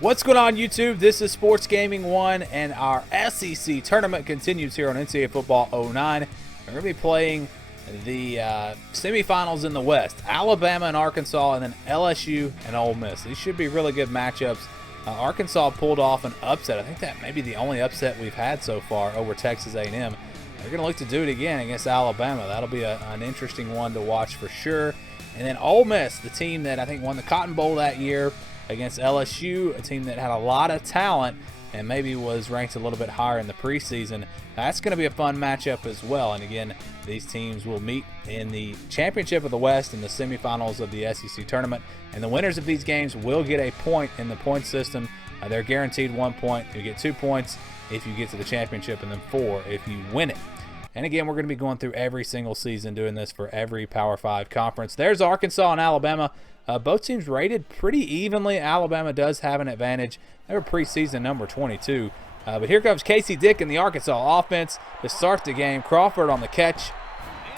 What's going on, YouTube? This is Sports Gaming 1, and our SEC tournament continues here on NCAA Football 09. We're going to be playing the semifinals in the West. Alabama and Arkansas, and then LSU and Ole Miss. These should be really good matchups. Arkansas pulled off an upset. I think that may be the only upset we've had so far over Texas A&M. They're going to look to do it again against Alabama. That'll be an interesting one to watch for sure. And then Ole Miss, the team that I think won the Cotton Bowl that year, against LSU, a team that had a lot of talent and maybe was ranked a little bit higher in the preseason. That's going to be a fun matchup as well. And again, these teams will meet in the championship of the West in the semifinals of the SEC tournament. And the winners of these games will get a point in the point system. They're guaranteed 1 point. You get 2 points if you get to the championship, and then 4 if you win it. And again, we're going to be going through every single season doing this for every Power 5 conference. There's Arkansas and Alabama. Both teams rated pretty evenly. Alabama does have an advantage. They were preseason number 22. But here comes Casey Dick in the Arkansas offense to start the game. Crawford on the catch.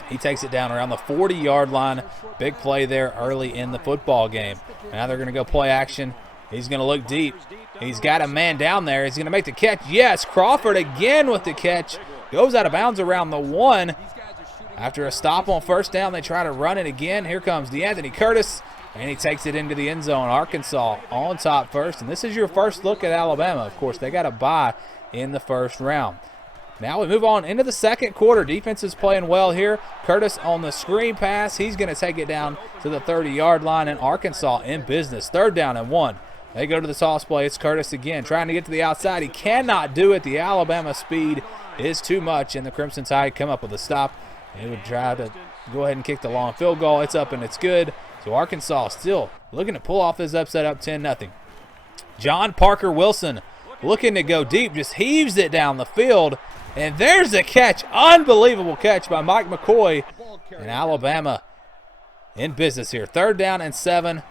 He takes it down around the 40-yard line. Big play there early in the football game. Now they're going to go play action. He's going to look deep. He's got a man down there. He's going to make the catch. Yes, Crawford again with the catch. Goes out of bounds around the 1. After a stop on first down, they try to run it again. Here comes DeAnthony Curtis, and he takes it into the end zone. Arkansas on top first, and this is your first look at Alabama. Of course, they got a bye in the first round. Now we move on into the second quarter. Defense is playing well here. Curtis on the screen pass. He's going to take it down to the 30-yard line, and Arkansas in business. 3rd down and 1. They go to the toss play. It's Curtis again, trying to get to the outside. He cannot do it. The Alabama speed is too much, and the Crimson Tide come up with a stop. They would try to go ahead and kick the long field goal. It's up and it's good. So Arkansas still looking to pull off this upset, up 10-0. John Parker Wilson looking to go deep, just heaves it down the field. And there's a catch. Unbelievable catch by Mike McCoy. And Alabama in business here. 3rd down and 7.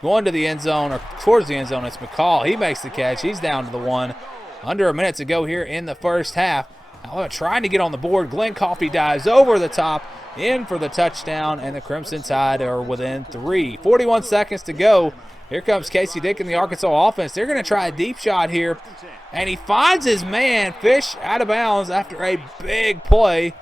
Going to the end zone, or towards the end zone, it's McCall. He makes the catch. He's down to the 1. Under a minute to go here in the first half. Alabama trying to get on the board. Glenn Coffey dives over the top, in for the touchdown, and the Crimson Tide are within 3. 41 seconds to go. Here comes Casey Dick in the Arkansas offense. They're going to try a deep shot here, and he finds his man, Fish, out of bounds after a big play.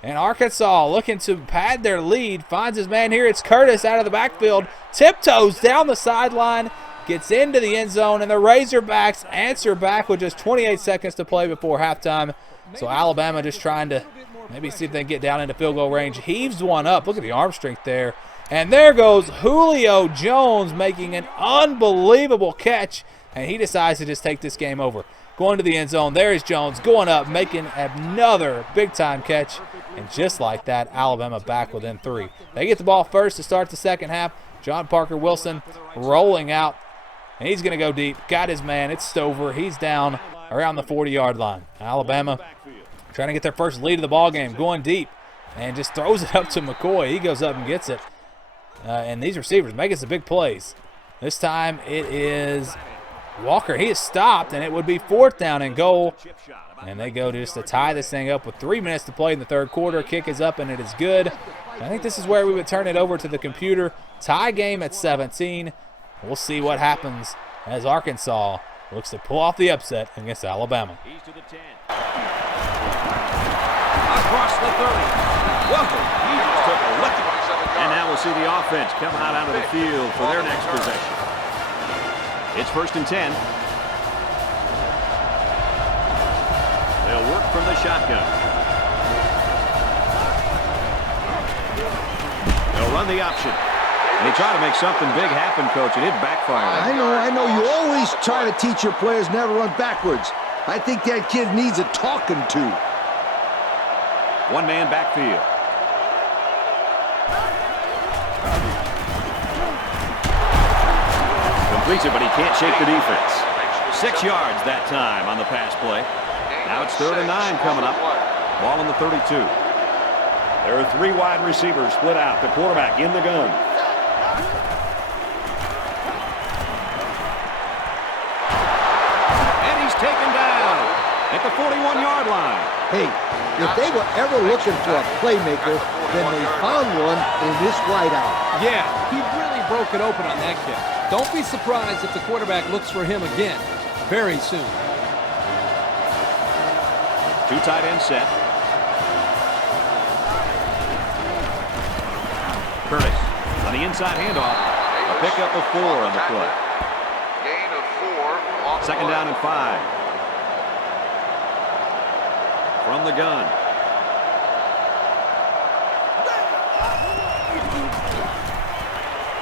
And Arkansas looking to pad their lead, finds his man here. It's Curtis out of the backfield, tiptoes down the sideline, gets into the end zone, and the Razorbacks answer back with just 28 seconds to play before halftime. So Alabama just trying to maybe see if they can get down into field goal range. Heaves one up. Look at the arm strength there. And there goes Julio Jones making an unbelievable catch, and he decides to just take this game over. Going to the end zone. There is Jones going up, making another big-time catch. And just like that, Alabama back within 3. They get the ball first to start the second half. John Parker Wilson rolling out. And he's going to go deep. Got his man. It's Stover. He's down around the 40-yard line. Alabama trying to get their first lead of the ball game, going deep, and just throws it up to McCoy. He goes up and gets it. And these receivers making some big plays. This time it is Walker. He is stopped, and it would be 4th down and goal. And they go just to tie this thing up with 3 minutes to play in the third quarter. Kick is up, and it is good. I think this is where we would turn it over to the computer. Tie game at 17. We'll see what happens as Arkansas looks to pull off the upset against Alabama. He's to the 10. Across the 30. Welcome. He just took a look. And now we'll see the offense come out onto the field for their next possession. It's 1st and 10. They'll work from the shotgun. They'll run the option. And he tried to make something big happen, Coach, and it backfired. I know. You always try to teach your players never run backwards. I think that kid needs a talking to. 1-man backfield. Completes it, but he can't shake the defense. 6 yards that time on the pass play. Now it's 3rd and 9 coming up. Ball in the 32. There are 3 wide receivers split out. The quarterback in the gun. And he's taken down at the 41-yard line. Hey, if they were ever looking for a playmaker, then they found one in this wideout. Yeah, he really broke it open on that kick. Don't be surprised if the quarterback looks for him again very soon. Two tight end set. Curtis on the inside handoff. A pickup of 4 on the play. Gain of 4 on the Second play. down and 5. From the gun.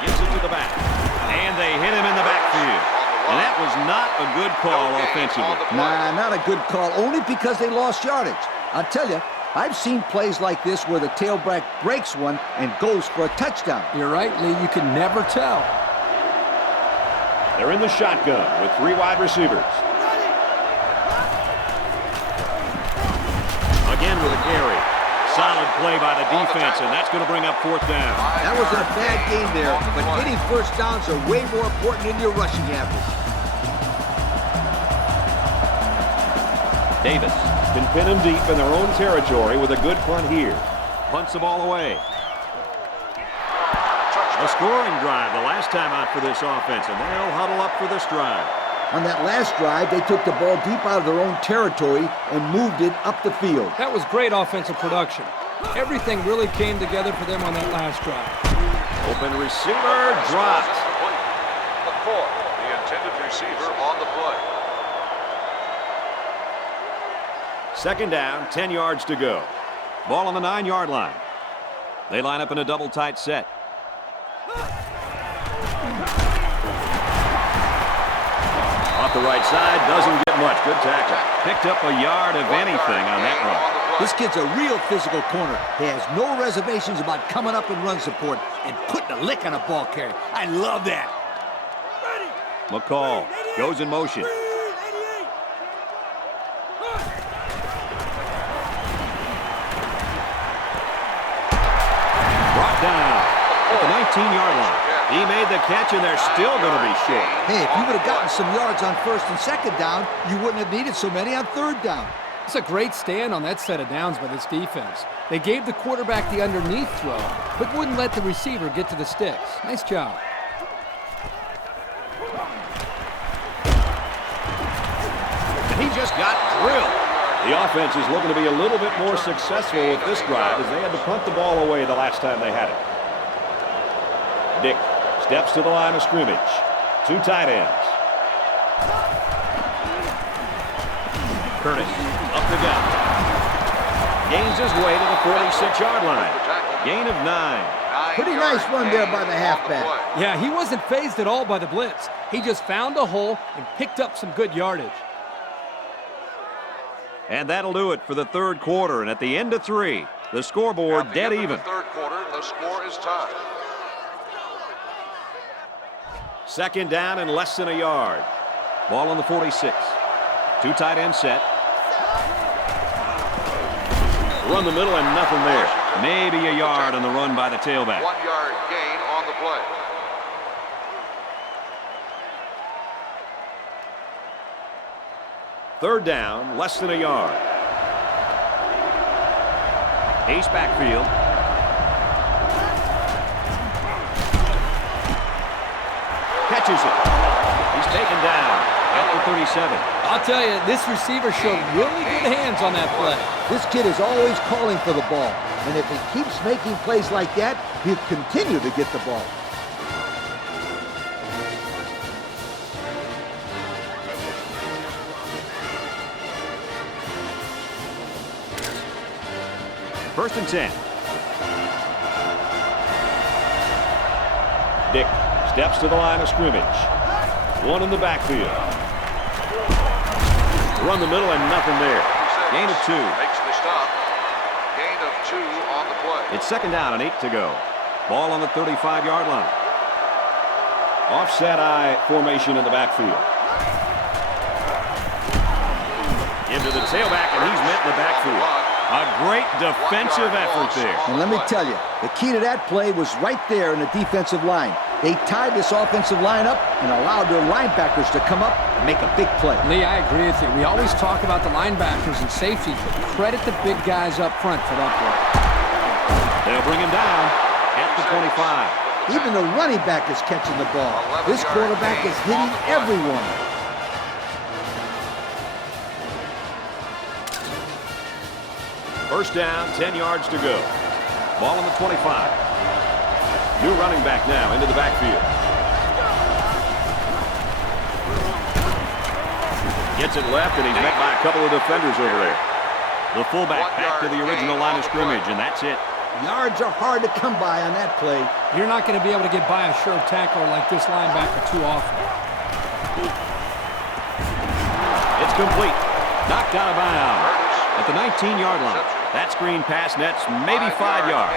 Gives it to the back. And they hit him in the backfield. And that was not a good call offensively. Nah, not a good call, only because they lost yardage. I'll tell you, I've seen plays like this where the tailback breaks one and goes for a touchdown. You're right, Lee. You can never tell. They're in the shotgun with 3 wide receivers. Again with a carry. Solid play by the defense, and that's going to bring up 4th down. That wasn't a bad game there, but getting first downs are way more important than your rushing average. Davis can pin them deep in their own territory with a good punt here. Punts the ball away. A scoring drive the last time out for this offense, and they'll huddle up for this drive. On that last drive, they took the ball deep out of their own territory and moved it up the field. That was great offensive production. Everything really came together for them on that last drive. Open receiver dropped. McCoy, the intended receiver on the play. Second down, 10 yards to go. Ball on the 9-yard line. They line up in a double tight set. Off the right side, doesn't get much. Good tackle. Picked up a yard of anything on that run. This kid's a real physical corner. He has no reservations about coming up in run support and putting a lick on a ball carrier. I love that. McCall goes in motion. Brought down at the 19-yard line. He made the catch, and they're still going to be short. Hey, if you would have gotten some yards on 1st and 2nd down, you wouldn't have needed so many on 3rd down. It's a great stand on that set of downs by this defense. They gave the quarterback the underneath throw, but wouldn't let the receiver get to the sticks. Nice job. And he just got drilled. The offense is looking to be a little bit more successful with this drive as they had to punt the ball away the last time they had it. Dick steps to the line of scrimmage. 2 tight ends. Curtis up the gut. Gains his way to the 46-yard line. Gain of 9. Pretty nice run there by the halfback. Yeah, he wasn't fazed at all by the blitz. He just found a hole and picked up some good yardage. And that'll do it for the 3rd quarter. And at the end of 3, the scoreboard dead even. The 3rd quarter, the score is tied. Second down and less than a yard. Ball on the 46. 2 tight end set. Run the middle and nothing there. Maybe a yard on the run by the tailback. 1-yard gain on the play. Third down, less than a yard. Ace backfield. Catches it. He's taken down at the 37. I'll tell you, this receiver showed really good hands on that play. This kid is always calling for the ball, and if he keeps making plays like that, he'll continue to get the ball. First and 10. Dick steps to the line of scrimmage. 1 in the backfield. Run the middle and nothing there. Gain of 2. Makes the stop. Gain of 2 on the play. It's second down and 8 to go. Ball on the 35-yard line. Offset I formation in the backfield. Into the tailback, and he's met in the backfield. A great defensive effort there. And let me tell you, the key to that play was right there in the defensive line. They tied this offensive line up and allowed their linebackers to come up and make a big play. Lee, I agree with you. We always talk about the linebackers and safeties, but credit the big guys up front for that play. They'll bring him down at the 25. Even the running back is catching the ball. This quarterback is hitting everyone. First down, 10 yards to go. Ball on the 25. New running back now into the backfield. Gets it left, and he's met by a couple of defenders over there. The fullback back to the original line of scrimmage, and that's it. Yards are hard to come by on that play. You're not going to be able to get by a sure tackler like this linebacker too often. It's complete. Knocked out of bounds at the 19-yard line. That screen pass nets maybe 5 yards.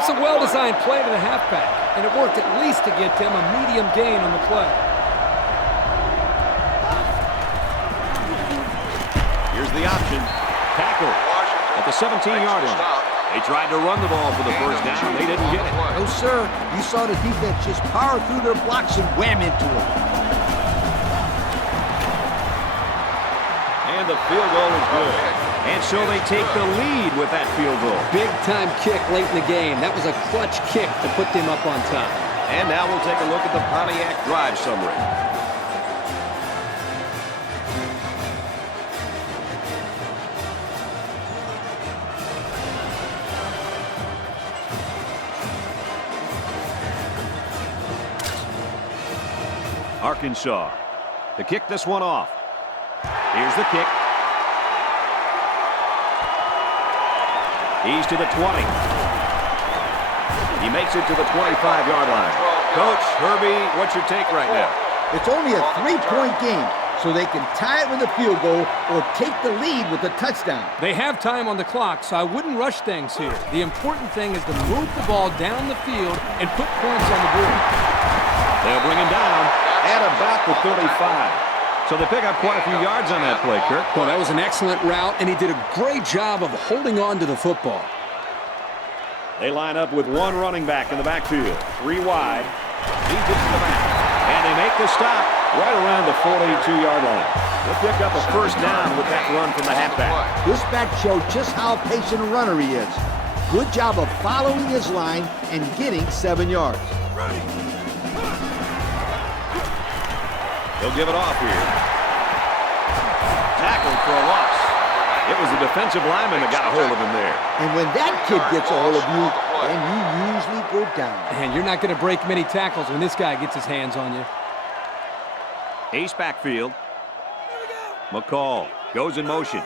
It's a well-designed play to the halfback, and it worked at least to get them a medium gain on the play. Here's the option. Tackle at the 17-yard line. They tried to run the ball for the first down. They didn't get it. No, sir. You saw the defense just power through their blocks and wham into it. And the field goal is good. And so they take the lead with that field goal. Big-time kick late in the game. That was a clutch kick to put them up on top. And now we'll take a look at the Pontiac drive summary. Arkansas to kick this one off. Here's the kick. He's to the 20. He makes it to the 25-yard line. Coach, Herbie, what's your take right now? It's only a 3-point game, so they can tie it with a field goal or take the lead with a touchdown. They have time on the clock, so I wouldn't rush things here. The important thing is to move the ball down the field and put points on the board. They'll bring him down at about the 35. So they pick up quite a few yards on that play, Kirk. Well, that was an excellent route, and he did a great job of holding on to the football. They line up with one running back in the backfield. 3 wide. He gets to the back. And they make the stop right around the 42-yard line. They'll pick up a first down with that run from the halfback. This back showed just how patient a runner he is. Good job of following his line and getting 7 yards. He'll give it off here. Tackled for a loss. It was the defensive lineman that got a hold of him there. And when that kid gets a hold of you, then you usually go down. And you're not going to break many tackles when this guy gets his hands on you. Ace backfield. McCall goes in motion.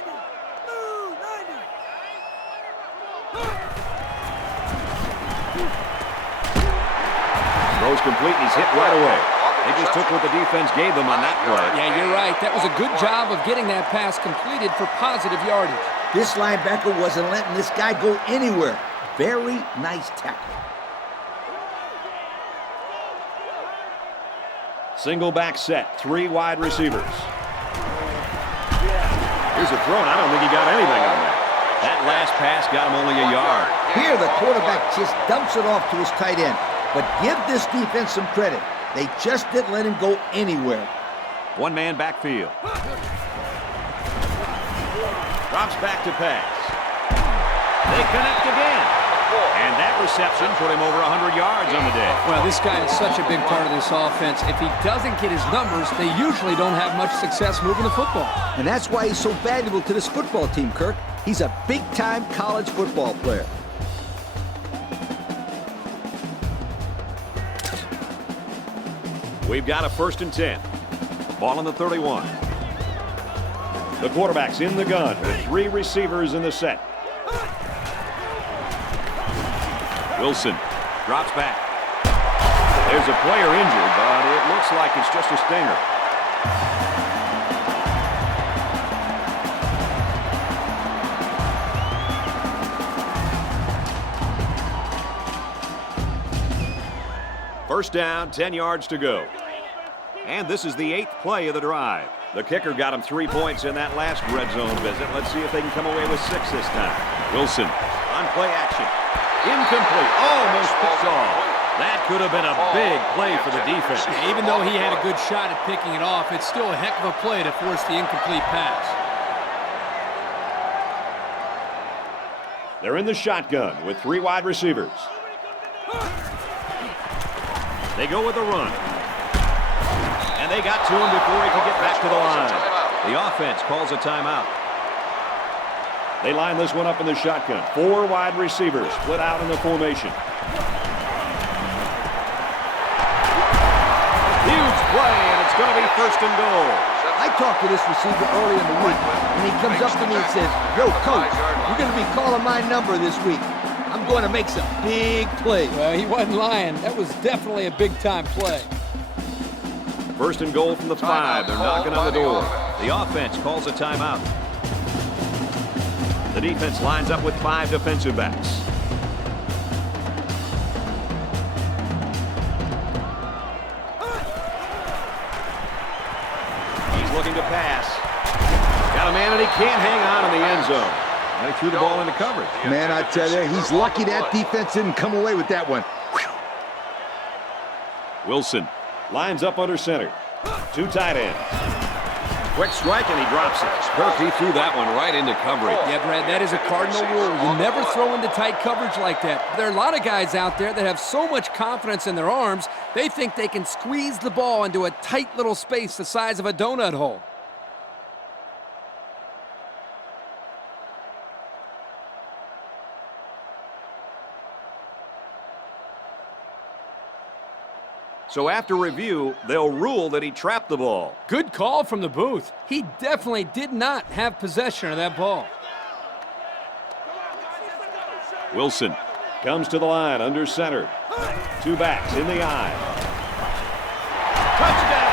Throws complete, and he's hit right away. They just took what the defense gave them on that play. Yeah, you're right. That was a good job of getting that pass completed for positive yardage. This linebacker wasn't letting this guy go anywhere. Very nice tackle. Single back set, 3 wide receivers. Here's a throw, and I don't think he got anything on that. That last pass got him only a yard. Here, the quarterback just dumps it off to his tight end. But give this defense some credit. They just didn't let him go anywhere. One-man backfield. Drops back to pass. They connect again. And that reception put him over 100 yards on the day. Well, this guy is such a big part of this offense. If he doesn't get his numbers, they usually don't have much success moving the football. And that's why he's so valuable to this football team, Kirk. He's a big-time college football player. We've got a 1st and 10. Ball on the 31. The quarterback's in the gun with 3 receivers in the set. Wilson drops back. There's a player injured, but it looks like it's just a stinger. First down, 10 yards to go. And this is the 8th play of the drive. The kicker got him 3 points in that last red zone visit. Let's see if they can come away with 6 this time. Wilson on play action. Incomplete. Almost picked off. That could have been a big play for the defense. Even though he had a good shot at picking it off, it's still a heck of a play to force the incomplete pass. They're in the shotgun with 3 wide receivers. They go with a run. And they got to him before he could get back to the line. The offense calls a timeout. They line this one up in the shotgun. 4 wide receivers split out in the formation. Huge play, and it's going to be first and goal. I talked to this receiver early in the week, and he comes up to me and says, "Yo, coach, you're going to be calling my number this week. I'm going to make some big plays." Well, he wasn't lying. That was definitely a big-time play. First and goal from the 5. They're knocking on the door. The offense calls a timeout. The defense lines up with 5 defensive backs. He's looking to pass. Got a man, and he can't hang on in the end zone. And he threw the ball into coverage. Man, I tell you, he's lucky that defense didn't come away with that one. Wilson lines up under center. 2 tight ends. Quick strike, and he drops it. Kirk, he threw that one right into coverage. Yeah, Brad, that is a cardinal rule. You never throw into tight coverage like that. There are a lot of guys out there that have so much confidence in their arms, they think they can squeeze the ball into a tight little space the size of a donut hole. So after review, they'll rule that he trapped the ball. Good call from the booth. He definitely did not have possession of that ball. Wilson comes to the line under center. 2 backs in the eye. Touchdown!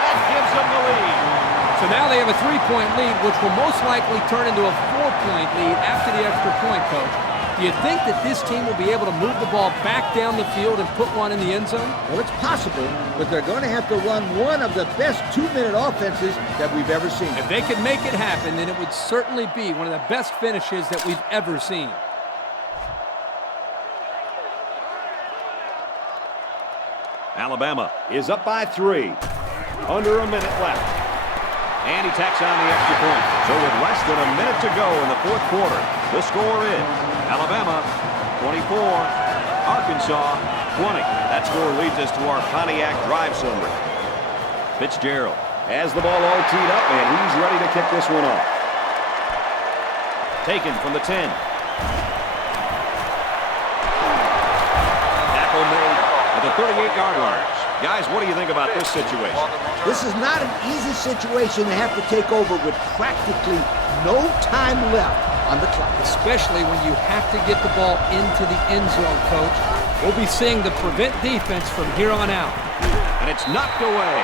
That gives them the lead. So now they have a 3-point lead, which will most likely turn into a 4-point lead after the extra point, Coach. Do you think that this team will be able to move the ball back down the field and put one in the end zone? Well, it's possible, but they're going to have to run one of the best 2-minute offenses that we've ever seen. If they could make it happen, then it would certainly be one of the best finishes that we've ever seen. Alabama is up by 3. Under a minute left. And he tacks on the extra point. So with less than a minute to go in the 4th quarter, the score is Alabama 24, Arkansas 20. That score leads us to our Pontiac drive summary. Fitzgerald has the ball all teed up, and he's ready to kick this one off. Taken from the 10. Tackle made at the 38-yard line. Guys, what do you think about this situation? This is not an easy situation to have to take over with practically no time left on the clock. Especially when you have to get the ball into the end zone, Coach. We'll be seeing the prevent defense from here on out. And it's knocked away.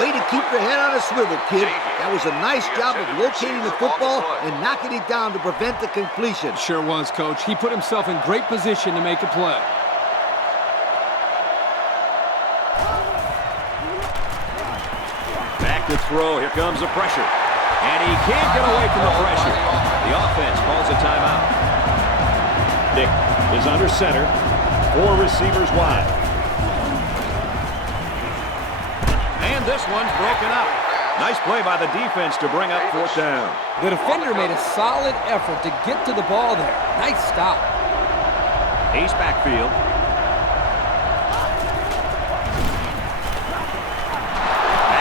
Way to keep your head on a swivel, kid. That was a nice job of locating the football and knocking it down to prevent the completion. Sure was, Coach. He put himself in great position to make a play. To throw. Here comes the pressure. And he can't get away from the pressure. The offense calls a timeout. Dick is under center. 4 receivers wide. And this one's broken up. Nice play by the defense to bring up 4th down. The defender made a solid effort to get to the ball there. Nice stop. Ace backfield.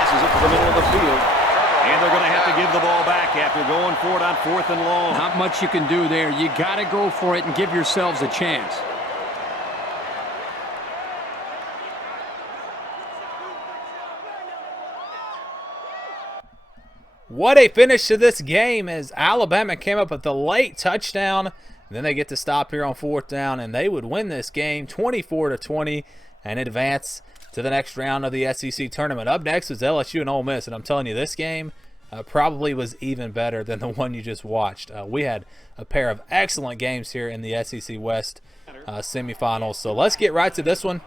To the middle of the field, and they're going to have to give the ball back after going for it on 4th and long. Not much you can do there. You got to go for it and give yourselves a chance. What a finish to this game as Alabama came up with a late touchdown. Then they get to stop here on 4th down, and they would win this game 24-20 and advance to the next round of the SEC tournament. Up next is LSU and Ole Miss, and I'm telling you, this game probably was even better than the one you just watched. We had a pair of excellent games here in the SEC West semifinals. So let's get right to this one.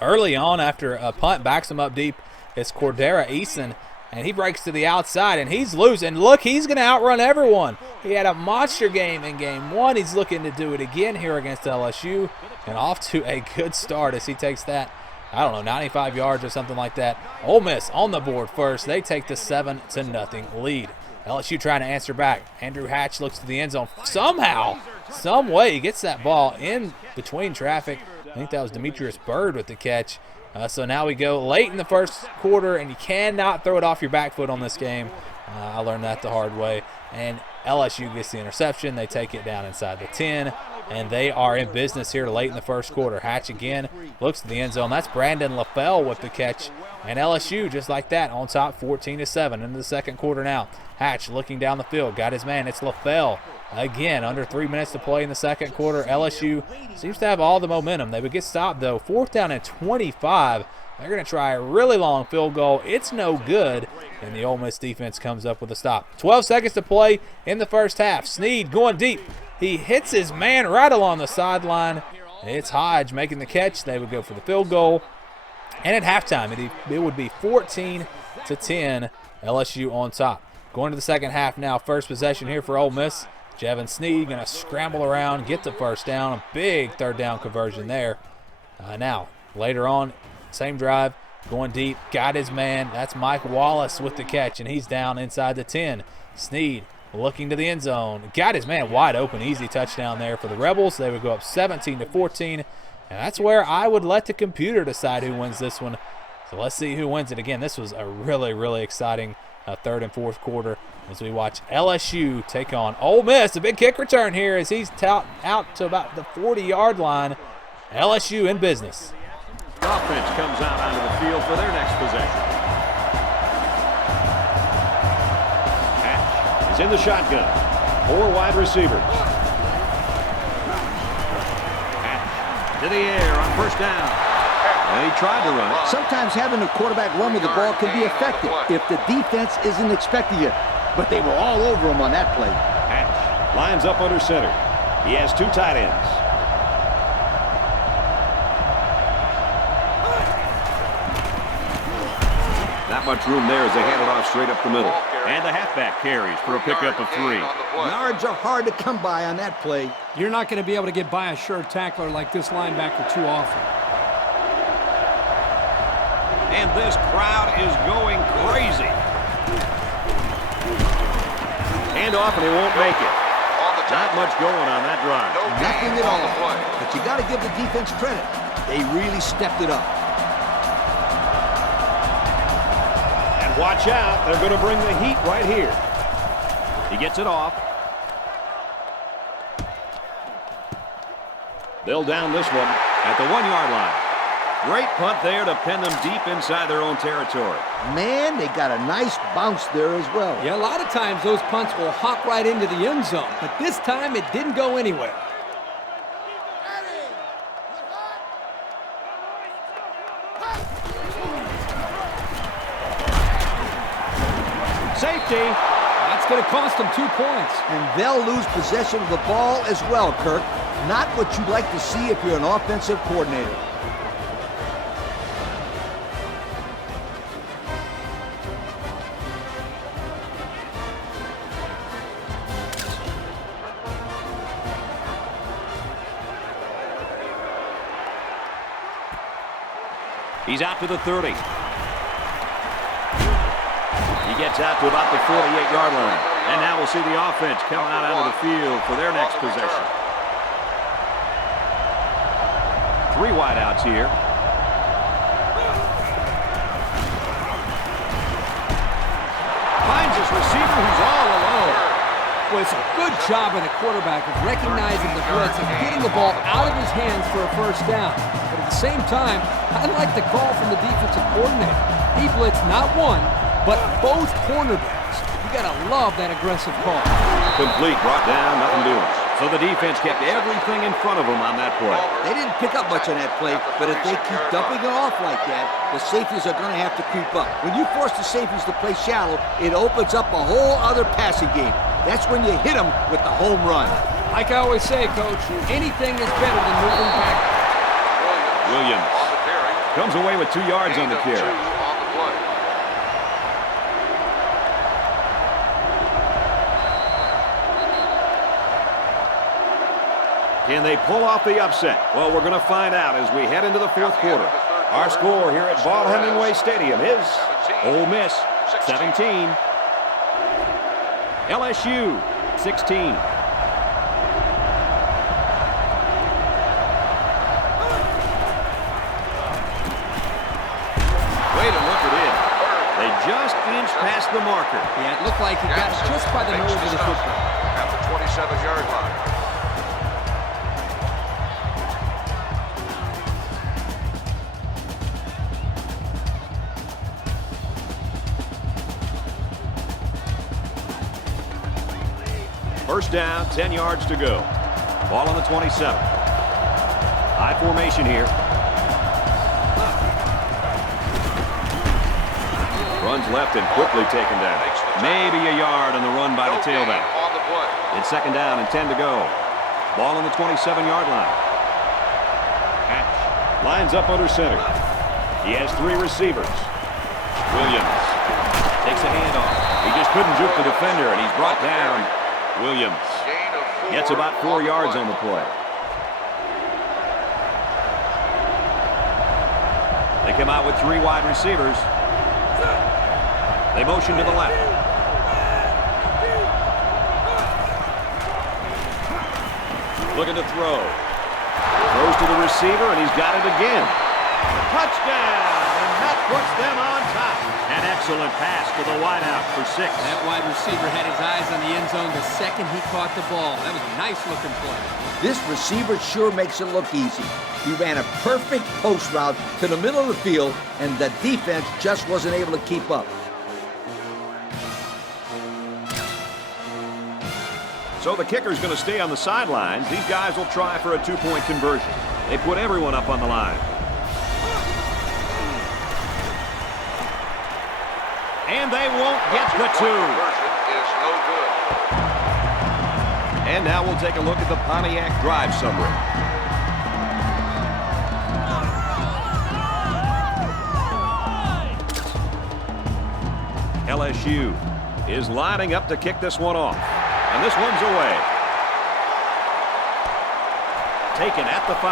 Early on, after a punt backs him up deep, it's Cordera Eason, and he breaks to the outside, and he's loose. And look, he's going to outrun everyone. He had a monster game in Game 1. He's looking to do it again here against LSU, and off to a good start as he takes that, I don't know, 95 yards or something like that. Ole Miss on the board first. They take the 7-0 lead. LSU trying to answer back. Andrew Hatch looks to the end zone. Somehow, some way, he gets that ball in between traffic I think that was Demetrius Byrd with the catch. So now we go late in the first quarter, and you cannot throw it off your back foot on this game. I learned that the hard way. And LSU gets the interception. They take it down inside the 10, and they are in business here late in the first quarter. Hatch again looks to the end zone. That's Brandon LaFell with the catch. And LSU, just like that, on top 14-7 into the second quarter now. Hatch looking down the field, got his man. It's LaFell. Again, under 3 minutes to play in the second quarter. LSU seems to have all the momentum. They would get stopped, though. 4th down and 25. They're going to try a really long field goal. It's no good, and the Ole Miss defense comes up with a stop. 12 seconds to play in the first half. Snead going deep. He hits his man right along the sideline. It's Hodge making the catch. They would go for the field goal. And at halftime, it would be 14-10, LSU on top. Going to the second half now. First possession here for Ole Miss. Jevin Snead going to scramble around, get the first down. A big third down conversion there. Now, later on, same drive, going deep, got his man. That's Mike Wallace with the catch, and he's down inside the 10. Snead looking to the end zone. Got his man wide open. Easy touchdown there for the Rebels. They would go up 17-14. And that's where I would let the computer decide who wins this one. So let's see who wins it. Again, this was a really, really exciting third and fourth quarter as we watch LSU take on Ole Miss. A big kick return here as he's out to about the 40-yard line. LSU in business. The offense comes out onto the field for their next possession. Hatch is in the shotgun. 4 wide receivers. Hatch to the air on first down. And he tried to run it. Sometimes having a quarterback run with the ball can be effective if the defense isn't expecting it. But they were all over him on that play. Hatch lines up under center. He has 2 tight ends. Not much room there as they hand it off straight up the middle. And the halfback carries for a pickup of 3. Yards are hard to come by on that play. You're not going to be able to get by a sure tackler like this linebacker too often. And this crowd is going crazy. Hand off, and he won't make it. Not much going on that drive. Nothing at all. But you got to give the defense credit. They really stepped it up. And watch out. They're going to bring the heat right here. He gets it off. They'll down this one at the 1-yard line. Great punt there to pin them deep inside their own territory. Man, they got a nice bounce there as well. Yeah, a lot of times those punts will hop right into the end zone, but this time it didn't go anywhere. Safety. That's going to cost them 2 points. And they'll lose possession of the ball as well, Kirk. Not what you'd like to see if you're an offensive coordinator. He's out to the 30. He gets out to about the 48-yard line. And now we'll see the offense coming out onto the field for their next possession. 3 wideouts here. Finds his receiver who's all alone. Well, it's a good job by the quarterback of recognizing the blitz and getting the ball out of his hands for a first down. But at the same time, I like the call from the defensive coordinator. He blitzed not one, but both cornerbacks. You gotta love that aggressive call. Complete, brought down, nothing doing. So the defense kept everything in front of them on that play. They didn't pick up much on that play, but if they keep dumping it off like that, the safeties are going to have to creep up. When you force the safeties to play shallow, it opens up a whole other passing game. That's when you hit them with the home run. Like I always say, Coach, anything is better than moving back. Williams comes away with 2 yards on the carry. Can they pull off the upset? Well, we're going to find out as we head into the fourth quarter. Our score here at Ball Hemingway Stadium is Ole Miss 17, LSU 16. just inched past the marker. Yeah, it looked like he got just by the nose of the football. At the 27-yard line. First down, 10 yards to go. Ball on the 27. High formation here. Runs left and quickly taken down. Maybe a yard on the run by the tailback. It's second down and 10 to go. Ball on the 27-yard line. Hatch lines up under center. He has 3 receivers. Williams takes a handoff. He just couldn't juke the defender, and he's brought down. Williams gets about 4 yards on the play. They come out with 3 wide receivers. They motion to the left. Looking to throw. Throws to the receiver, and he's got it again. Touchdown! And that puts them on top. An excellent pass to the wideout for 6. That wide receiver had his eyes on the end zone the second he caught the ball. That was a nice-looking play. This receiver sure makes it look easy. He ran a perfect post route to the middle of the field, and the defense just wasn't able to keep up. So the kicker's going to stay on the sidelines. These guys will try for a 2-point conversion. They put everyone up on the line. And they won't get the 2. And now we'll take a look at the Pontiac drive summary. LSU is lining up to kick this one off. And this one's away. Taken at the 5.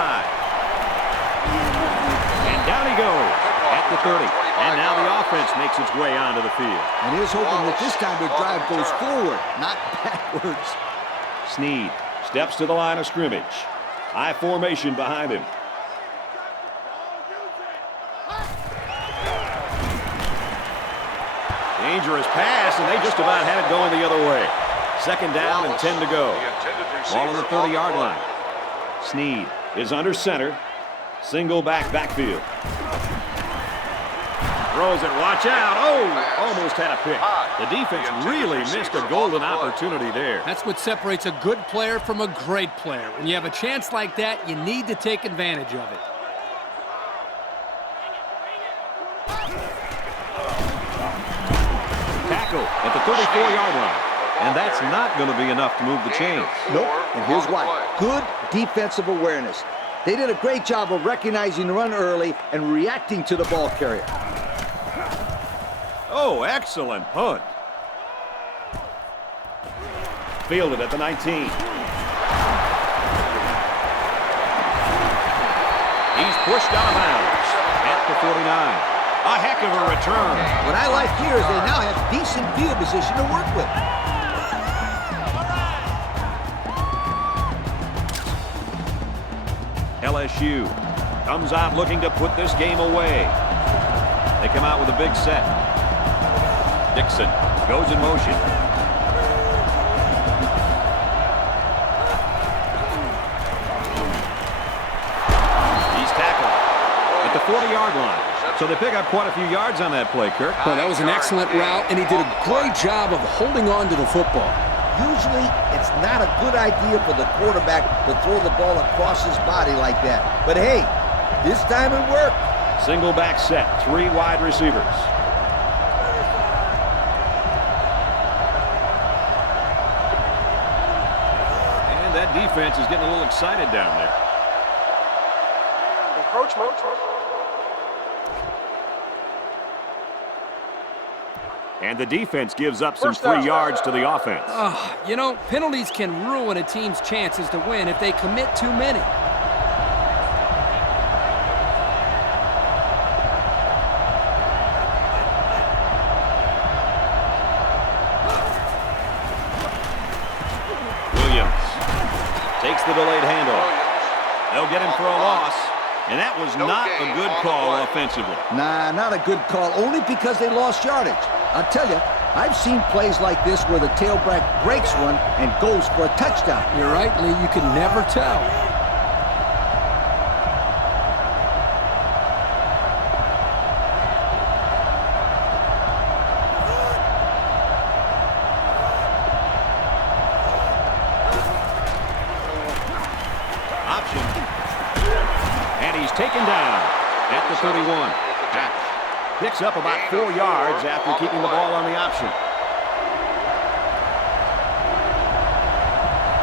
And down he goes at the 30. And now the offense makes its way onto the field. And he's hoping that this time the drive goes forward, not backwards. Snead steps to the line of scrimmage. High formation behind him. Dangerous pass, and they just about had it going the other way. Second down and 10 to go. Ball on the 30-yard line. Snead is under center. Single backfield. Throws it, watch out. Oh, almost had a pick. The defense really missed a golden opportunity there. That's what separates a good player from a great player. When you have a chance like that, you need to take advantage of it. Tackle at the 34-yard line. And that's not going to be enough to move the chains. Nope, and here's why. Good defensive awareness. They did a great job of recognizing the run early and reacting to the ball carrier. Oh, excellent punt. Fielded at the 19. He's pushed out of bounds at the 49. A heck of a return. What I like here is they now have decent field position to work with. LSU comes out looking to put this game away. They come out with a big set. Dixon goes in motion. He's tackled at the 40-yard line. So they pick up quite a few yards on that play, Kirk. Well, that was an excellent route, and he did a great job of holding on to the football. Usually, it's not a good idea for the quarterback to throw the ball across his body like that. But hey, this time it worked. Single back set, 3 wide receivers. And that defense is getting a little excited down there. Encroachment. And the defense gives up some free yards to the offense. You know, penalties can ruin a team's chances to win if they commit too many. Williams takes the delayed handoff. They'll get him for a loss. And that was not a good call offensively. Nah, not a good call, only because they lost yardage. I'll tell you, I've seen plays like this where the tailback breaks one and goes for a touchdown. You're right, Lee. You can never tell. Option. And he's taken down at the 31. Picks up about 4 yards after keeping the ball on the option.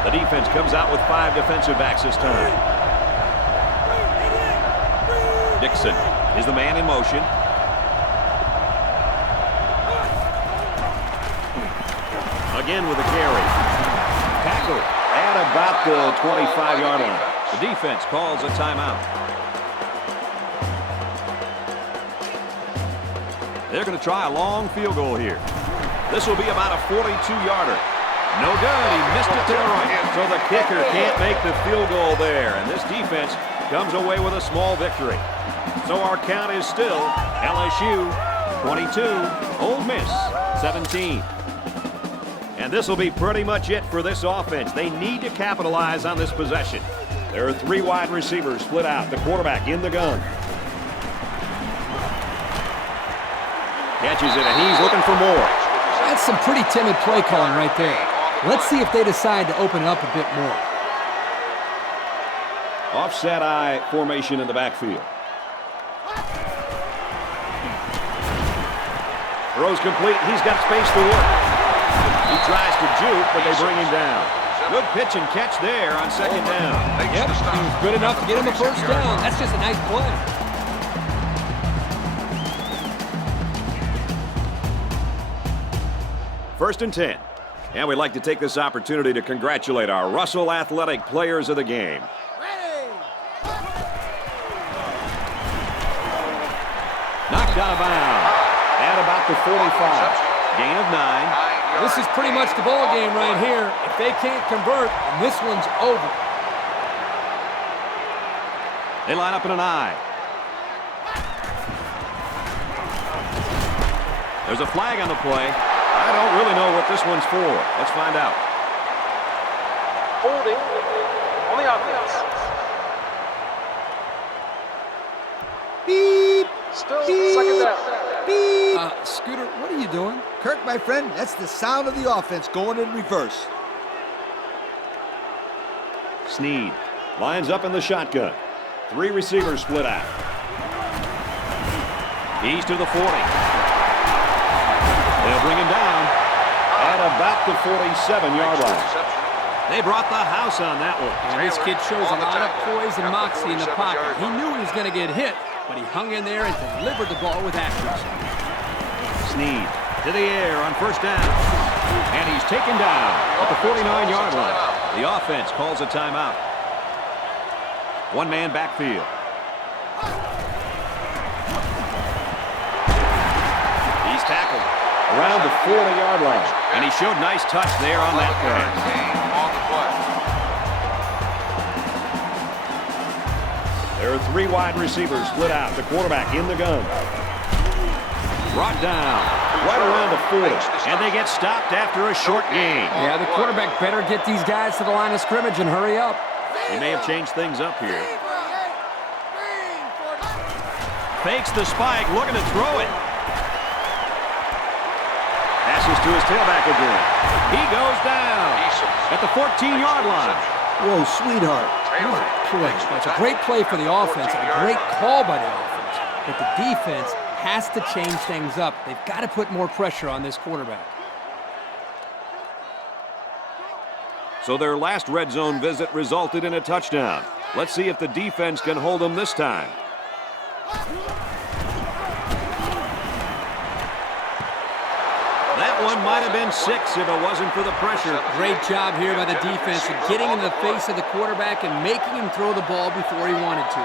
The defense comes out with 5 defensive backs this time. Dixon is the man in motion. Again with a carry. Tackle at about the 25-yard line. The defense calls a timeout. They're going to try a long field goal here. This will be about a 42-yarder. No good. He missed it to the right. So the kicker can't make the field goal there. And this defense comes away with a small victory. So our count is still LSU 22, Ole Miss 17. And this will be pretty much it for this offense. They need to capitalize on this possession. There are 3 wide receivers split out. The quarterback in the gun. Catches it, and he's looking for more. That's some pretty timid play calling right there. Let's see if they decide to open it up a bit more. Offset eye formation in the backfield. Throws complete. He's got space to work. He tries to juke, but they bring him down. Good pitch and catch there on second down. Yep, he was good enough to get him a first down. That's just a nice play. First and 10. And we'd like to take this opportunity to congratulate our Russell Athletic players of the game. Knocked out of bounds at about the 45. Gain of 9. This is pretty much the ball game right here. If they can't convert, this one's over. They line up in an I. There's a flag on the play. I don't really know what this one's for. Let's find out. Holding on the offense. Beep. Still Beep. second down. Beep. Scooter, what are you doing? Kirk, my friend, that's the sound of the offense going in reverse. Snead lines up in the shotgun. 3 receivers split out. He's to the 40. They'll bring him down at about the 47-yard line. They brought the house on that one. And this kid shows a lot of poise and moxie in the pocket. He knew he was going to get hit, but he hung in there and delivered the ball with accuracy. Snead to the air on first down. And he's taken down at the 49-yard line. The offense calls a timeout. 1-man backfield. He's tackled around the 40-yard line. And he showed nice touch there on that pass. There are 3 wide receivers split out. The quarterback in the gun. Brought down right around the 40. And they get stopped after a short gain. Yeah, the quarterback better get these guys to the line of scrimmage and hurry up. He may have changed things up here. Fakes the spike, looking to throw it. Passes to his tailback again. He goes down at the 14-yard line. Whoa, sweetheart. What play. It's a great play for the offense and a great call by the offense. But the defense has to change things up. They've got to put more pressure on this quarterback. So their last red zone visit resulted in a touchdown. Let's see if the defense can hold them this time. That one might have been 6 if it wasn't for the pressure. Great job here by the defense of getting in the face of the quarterback and making him throw the ball before he wanted to.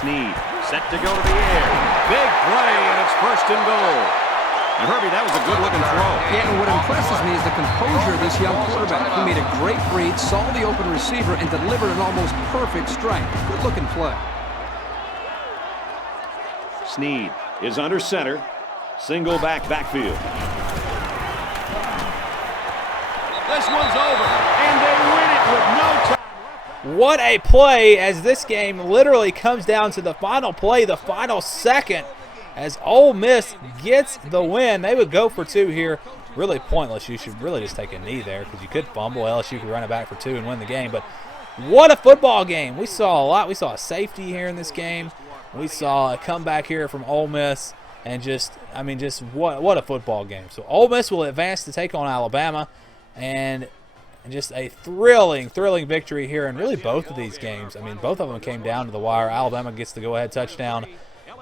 Snead set to go to the air. Big play, and it's first and goal. And Herbie, that was a good-looking throw. Yeah, and what impresses me is the composure of this young quarterback. He made a great read, saw the open receiver, and delivered an almost perfect strike. Good-looking play. Snead is under center. Single backfield. This one's over, and they win it with no time. What a play, as this game literally comes down to the final play, the final second, as Ole Miss gets the win. They would go for 2 here. Really pointless. You should really just take a knee there because you could fumble. LSU could run it back for 2 and win the game. But what a football game. We saw a lot. We saw a safety here in this game. We saw a comeback here from Ole Miss. And just what a football game. So Ole Miss will advance to take on Alabama. And just a thrilling victory here in really both of these games. I mean, both of them came down to the wire. Alabama gets the go-ahead touchdown,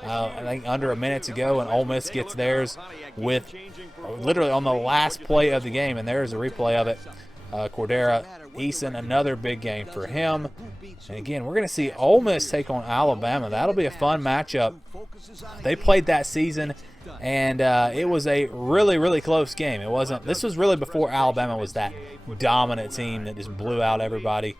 I think, under a minute to go, and Ole Miss gets theirs with literally on the last play of the game, and there's a replay of it. Cordera Eason, another big game for him. And again, we're going to see Ole Miss take on Alabama. That'll be a fun matchup. They played that season, and it was a really close game. It wasn't. This was really before Alabama was that dominant team that just blew out everybody.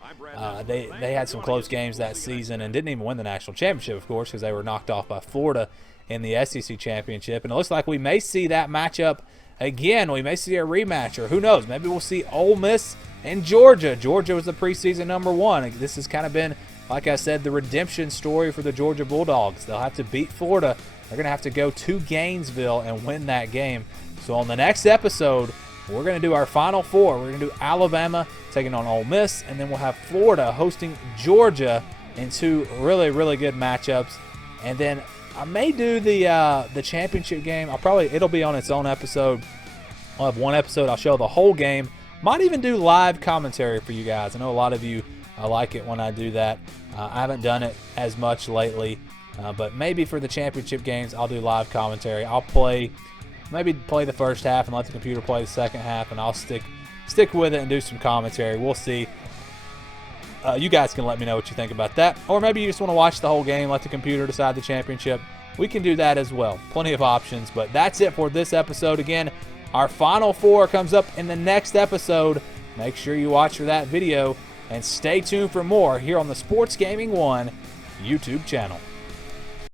They had some close games that season and didn't even win the national championship, of course, because they were knocked off by Florida in the SEC championship. And it looks like we may see that matchup again. We may see a rematch, or who knows? Maybe we'll see Ole Miss and Georgia. Georgia was the preseason #1. This has kind of been, like I said, the redemption story for the Georgia Bulldogs. They'll have to beat Florida. They're going to have to go to Gainesville and win that game. So on the next episode, we're going to do our Final Four. We're going to do Alabama taking on Ole Miss, and then we'll have Florida hosting Georgia in 2 really good matchups. And then I may do the championship game. It'll be on its own episode. I'll have one episode. I'll show the whole game. Might even do live commentary for you guys. I know a lot of you like it when I do that. I haven't done it as much lately, but maybe for the championship games, I'll do live commentary. I'll maybe play the first half and let the computer play the second half, and I'll stick with it and do some commentary. We'll see. You guys can let me know what you think about that. Or maybe you just want to watch the whole game, let the computer decide the championship. We can do that as well. Plenty of options, but that's it for this episode. Again, our Final Four comes up in the next episode. Make sure you watch for that video, and stay tuned for more here on the Sports Gaming 1 YouTube channel.